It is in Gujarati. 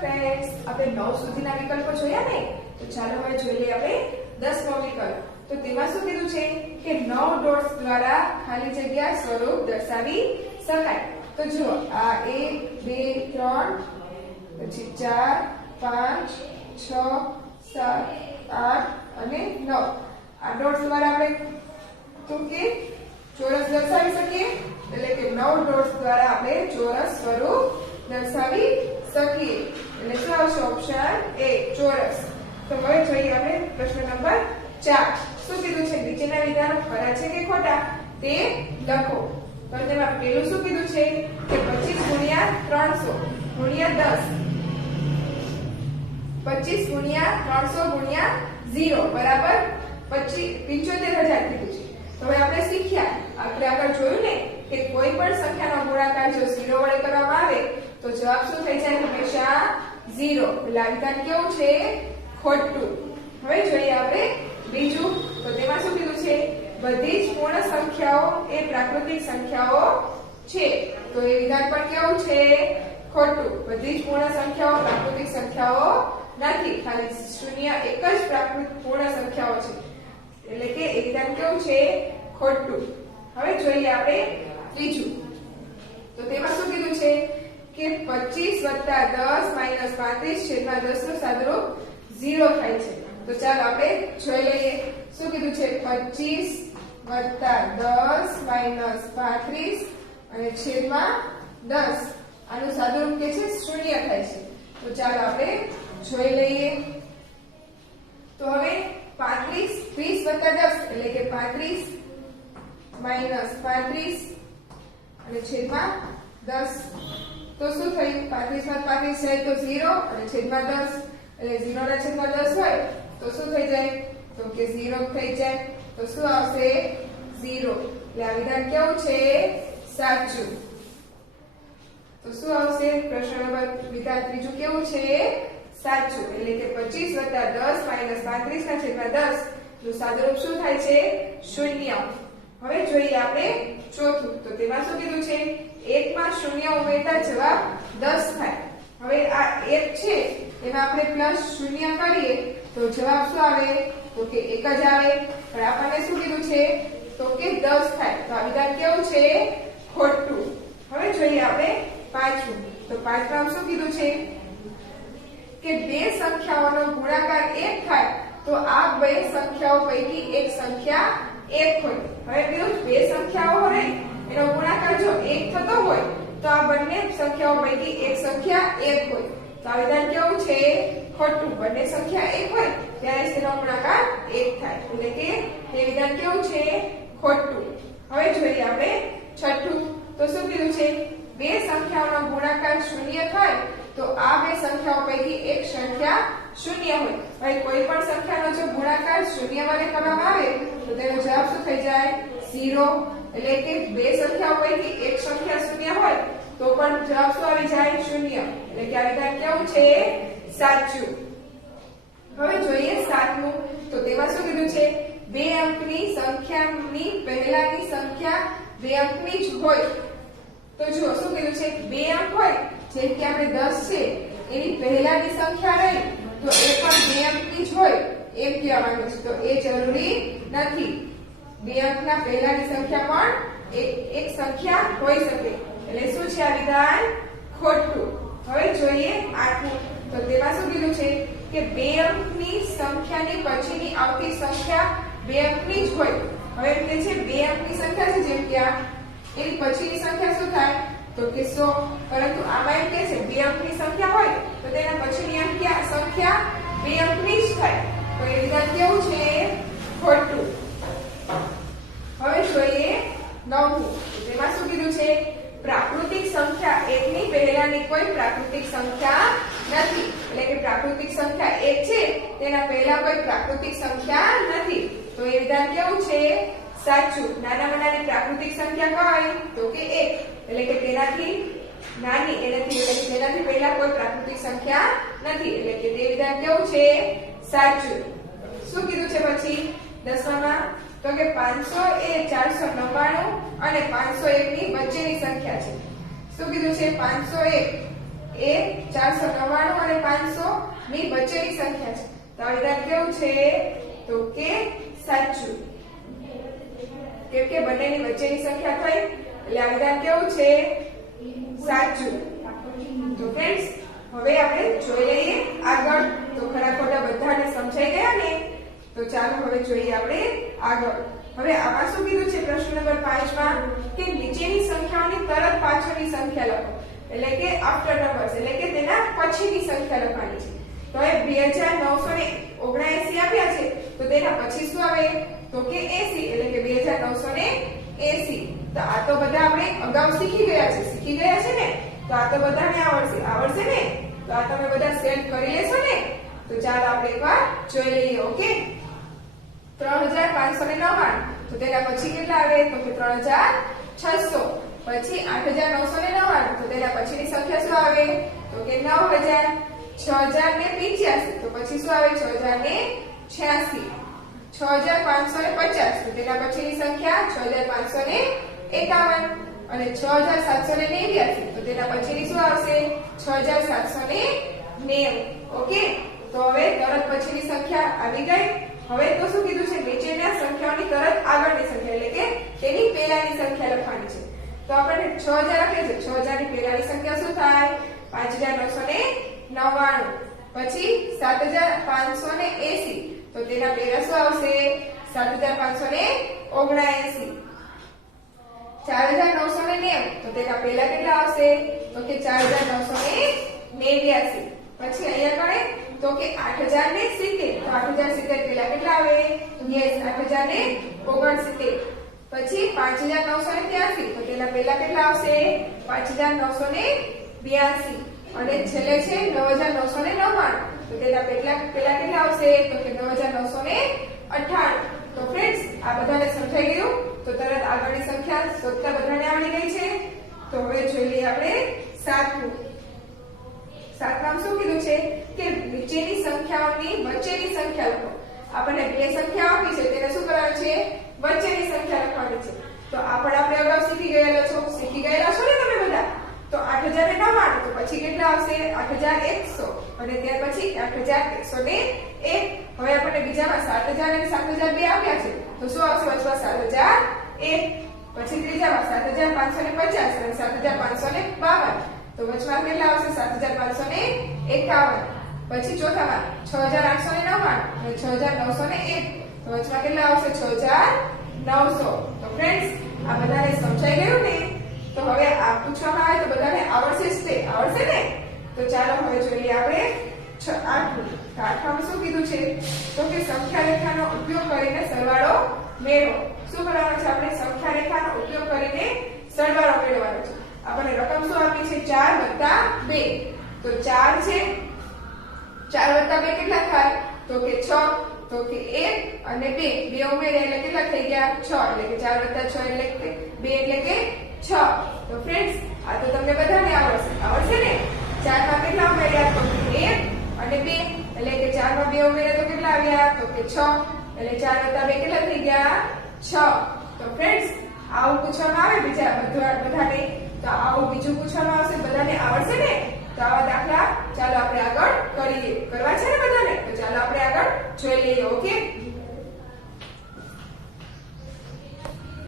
फ्रेंड्स, આપણે 9 સુધીના વિકલ્પો જોયા ને, તો ચાલો હવે જોઈ લઈએ આપણે 10મો વિકલ્પ. તો તેમાં શું કીધું છે કે 9 ડોટ્સ દ્વારા ખાલી જગ્યા સ્વરૂપ દર્શાવી શકાય. તો જુઓ આ 1 2 3 પછી 4 5 6 7 8 અને 9 આ ડોટ્સ દ્વારા આપણે તો કે ચોરસ દર્શાવી શકીએ, એટલે કે 9 ડોટ્સ દ્વારા આપણે ચોરસ સ્વરૂપ દર્શાવી શકીએ. એટલે શું આવશે? ઓપ્શન એ ચોરસ. તો હવે જોઈએ આપણે પ્રશ્ન નંબર 4. શું કીધું છે? નીચેના વિધાનો ખરા છે કે ખોટા તે લખો. તો તેમાં પહેલું શું કીધું છે કે 25 ગુણ્યા 300 ગુણ્યા 10, 25 ગુણ્યા 300 ગુણ્યા 0 બરાબર 75000 કીધું છે. તો હવે આપણે શીખ્યા, આપણે આગળ જોયું ને કે કોઈ પણ સંખ્યાનો ગુણાકાર જો 0 વડે કરવામાં આવે તો જવાબ શું થઈ જાય? હંમેશા 0. એટલે આ વિધાન કેવું છે? ખોટું. હવે જોઈએ આપણે બીજું. તો તેમાં શું કીધું છે? બધી જ પૂર્ણ સંખ્યાઓ એ પ્રાકૃતિક સંખ્યાઓ છે. તો એ વિધાન પણ કેવું છે? ખોટું. બધી જ પૂર્ણ સંખ્યાઓ પ્રાકૃતિક સંખ્યાઓ નથી, ખાલી શૂન્ય એક જ પ્રાકૃતિક પૂર્ણ સંખ્યાઓ છે. એટલે કે એ વિધાન કેવું છે? ખોટું. હવે જોઈએ આપણે ત્રીજું. તો તેમાં શું કીધું છે કે 25 + 10 - 35 / 10 નું સાદુરૂપ 0 થાય છે. તો ચાલો આપણે જોઈ લઈએ. શું કીધું છે? 25 + 10 - 35 અને છેદમાં 10 આનું સાદુરૂપ કે છે 0 થાય છે. તો ચાલો આપણે જોઈ લઈએ. તો હવે 35 20 + 10 એટલે કે 35 - 35 અને છેદમાં 10. તો શું થયું? 35 માં 35 છે તો 0 અને છેદમાં 10 એટલે 0 ના છેદમાં 10 હોય તો શું થઈ જાય? તો કે 0 થઈ જાય. તો શું આવશે? 0. એટલે આ વિધાન કેવું છે? સાચું. તો શું આવશે? પ્રશ્ન નંબર વિધાન ત્રીજું કેવું છે? સાચું. એટલે કે 25 + 10 - 35 ના છેદમાં 10 નું સાદુરૂપ શું થાય છે? 0. હવે જોઈએ આપણે ચોથું. તો તેમાં શું કીધું છે? 1 માં 0 ઉમેરતા જવાબ 10 થાય. હવે આ 1 છે એમાં આપણે +0 કરીએ તો જવાબ શું આવે? તો કે 1 જ આવે. પણ આપણને શું કીધું છે? તો કે 10 થાય. તો આ વિધાન કેવું છે? ખોટું. હવે જોઈએ આપણે પાંચમું. તો પાંચમામાં શું કીધું છે કે બે સંખ્યાઓનો ગુણાકાર 1 થાય તો આ બે સંખ્યાઓ પૈકી એક સંખ્યા 1 હોય. હવે પેલું બે સંખ્યાઓ હોય એનો ગુણાકાર જો 1 થતો હોય તો આ બંને સંખ્યાઓ પૈકી એક સંખ્યા 1 હોય. તો આ વિધાન કેવું છે? ખોટું. બંને સંખ્યા 1 હોય ત્યારે તેનો ગુણાકાર 1 થાય. એટલે કે તે વિધાન કેવું છે? ખોટું. હવે જોઈએ આપણે છઠ્ઠું. તો શું કીધું છે? બે સંખ્યાઓનો ગુણાકાર 0 થાય તો આ બે સંખ્યાઓ પૈકી એક સંખ્યા 0 હોય. હવે કોઈ પણ સંખ્યાનો જો ગુણાકાર 0 વડે કરવામાં આવે તો તેનો જવાબ શું થઈ જાય? 0. એટલે કે બે સંખ્યાઓ પૈકી એક સંખ્યા 0 હોય તો પણ જવાબ શું આવી જાય? 0. એટલે કે આ વિધાન કેવું છે? સાચું. હવે જોઈએ સાતમું. તો તેમાં શું કીધું છે? બે અંકની સંખ્યાની પહેલાની સંખ્યા બે અંકની જ હોય. તો જુઓ શું કીધું છે? બે અંક હોય જેમ કે આપણે 10 છે એની પહેલાની સંખ્યા રહી તો એ પણ બે અંકની જ હોય એમ કહેવાનું છે. તો એ જરૂરી નથી. બે અંકના પહેલાની સંખ્યા પણ એક સંખ્યા હોઈ શકે. એટલે શું છે આ વિધાન? ખોટું. હવે જોઈએ આઠમું. તો તેમાં શું કીધું છે કે બે અંકની સંખ્યાની પછીની આવતી સંખ્યા બે અંકની જ હોય. હવે તે છે બે અંકની સંખ્યા છે જેમ કે આ એની પછીની સંખ્યા શું થાય? તો કે 100. પરંતુ આમાં એમ કે છે બે અંકની સંખ્યા હોય તો તેના પછીની સંખ્યા બે અંકની જ થાય. તો એ વિધાન કેવું છે? ખોટું. હવે જોઈએ નવમું. તેમાં શું કીધું છે? પ્રાકૃતિક સંખ્યા 1 ની પહેલાની કોઈ પ્રાકૃતિક સંખ્યા નથી. એટલે કે પ્રાકૃતિક સંખ્યા 1 છે તેના પહેલા કોઈ પ્રાકૃતિક સંખ્યા નથી. તો એ વિધાન કેવું છે? સાચું. નાનામાં નાની પ્રાકૃતિક સંખ્યા કઈ? તો કે 1. એટલે કે તેનાથી નાની તેનાથી પહેલા કોઈ પ્રાકૃતિક સંખ્યા નથી. એટલે કે તે વિધાન કેવું છે? સાચું. શું કીધું છે પછી 10માં? તો કે 500 એ 499 અને 501 ની વચ્ચેની સંખ્યા છે. શું કીધું છે? 501 એ 499 અને 500 ની વચ્ચેની સંખ્યા છે. તો આ વિધાન કેવું છે? તો કે સાચું. કેમ કે બંનેની વચ્ચેની સંખ્યા થઈ એટલે આ વિધાન કેવું છે? સાચું. તો ફ્રેન્ડ્સ હવે આપણે જોઈ લઈએ આગળ. તો ખરા ખોટા બધાને સમજાઈ ગયા ને? તો ચાલો હવે જોઈએ આપણે આગળ. હવે આમાં શું કીધું છે પ્રશ્ન નંબર 5 માં કે નીચેની સંખ્યાઓની તરત પાછળની સંખ્યા લખો. એટલે કે આફ્ટર નંબર્સ, એટલે કે તેના પછીની સંખ્યા લખવાની છે. તો એ 2979 આપ્યા છે તો તેના પછી શું આવે? તો કે 80, એટલે કે 2980. તો આ તો બધા આપણે અગાઉ શીખી ગયા છે ને? તો આ તો બધાને આવડશે ને? તો આ તમે બધા સેટ કરી લેશો ને? તો ચાલો આપણે એકવાર જોઈ લઈએ. ઓકે, 3599 તો તેના પછી કેટલા આવે? તો કે 3600. પછી 8999 તો તેના પછીની સંખ્યા શું આવે? તો કે 9000. 6085 તો પછી શું આવે? 6086. 6550 તો તેના પછીની સંખ્યા 6551. અને 6789 તો તેના પછીની શું આવશે? 6790. ઓકે, તો હવે તરત પછીની સંખ્યા આવી ગઈ. હવે તો શું કીધું છે? નીચેના સંખ્યાઓની તરત આગળની સંખ્યા, એટલે કે તેની પહેલાની સંખ્યા લખવાની છે. તો આપણે 6000 આપે છે. 6000 ની પહેલાની સંખ્યા શું થાય? 5999. પછી 7580 તો તેના પહેલા શું આવશે? 7579. 4990 તો તેના પહેલા કેટલા આવશે? તો કે 4989. પછી અહીંયા કણે તો કે 8070 તો 8070 પહેલા કેટલા આવે? યસ, 8069. પછી 5983 તો તેના પહેલા કેટલા આવશે? 5982. અને છેલ્લે છે 9999 તો તેના પહેલા કેટલા આવશે? તો કે 9998. તો ફ્રેન્ડ્સ આ બધાને સમજાઈ ગયું? તો તરત આગળની સંખ્યા શોધતા બધાને આવડી ગઈ છે? તો હવે જોઈ લઈએ આપણે 7મું. 7માં શું કીધું છે? કે નીચેની સંખ્યાઓની વચ્ચેની સંખ્યા લખો. આપણને બે સંખ્યા આપી છે તેને શું કરવાનું છે? વચ્ચેની સંખ્યા લખવાની છે. તો આ પણ આપણે અગાઉ શીખી ગયેલા છો ને તમે બધા? તો 8099 તો પછી કેટલા આવશે? 8100. અને ત્યાર પછી 8101. હવે આપણને બીજામાં 7000 અને 7002 આપ્યા છે તો શું આવશે વચમાં? 7001. પછી ત્રીજામાં 7550 અને 7552 તો વચમાં કેટલા આવશે? 7551. પછી ચોથામાં 6899 અને 6901 તો વચમાં કેટલા આવશે? 6900. તો ફ્રેન્ડ્સ આ બધાને સમજાઈ ગયું ને? તો હવે આ પૂછવામાં આવે તો બધાને આવડશે ને? તો ચાલો હવે જોઈએ આપણે 8મું. 8માં શું કીધું છે? તો કે સંખ્યા રેખાનો ઉપયોગ કરીને સરવાળો મેળવો. શું કરવાનું છે આપણે? સંખ્યા રેખાનો ઉપયોગ કરીને સરવાળો મેળવવાનો છે. આપણને રકમ શું આપી છે? 4 + 2. તો 4 છે, 4 + 2 કેટલા થાય? તો કે 6. તો કે 1 અને 2 ઉમેરે એટલે કેટલા થઈ ગયા? 6. એટલે કે 4 + 6 એટલે કે 2 એટલે કે 6. તો ફ્રેન્ડ્સ આ તો તમને બધાને આવડશે ને? 4 માં કેટલા ઉમેર્યા? તો કે 1 અને 2 એટલે કે 4 માં 2 ઉમેર્યા તો કેટલા આવ્યા? તો કે 6. એટલે 4 + 2 કેટલા થઈ ગયા? 6. તો ફ્રેન્ડ્સ આવું પૂછવામાં આવે બધાને તો આવું બીજું પૂછવામાં આવશે બધાને આવડશે ને? તો આવા દાખલા ચાલો આપણે આગળ કરવા છે ને બધાને? તો ચાલો આપણે આગળ જોઈ લઈએ. ઓકે.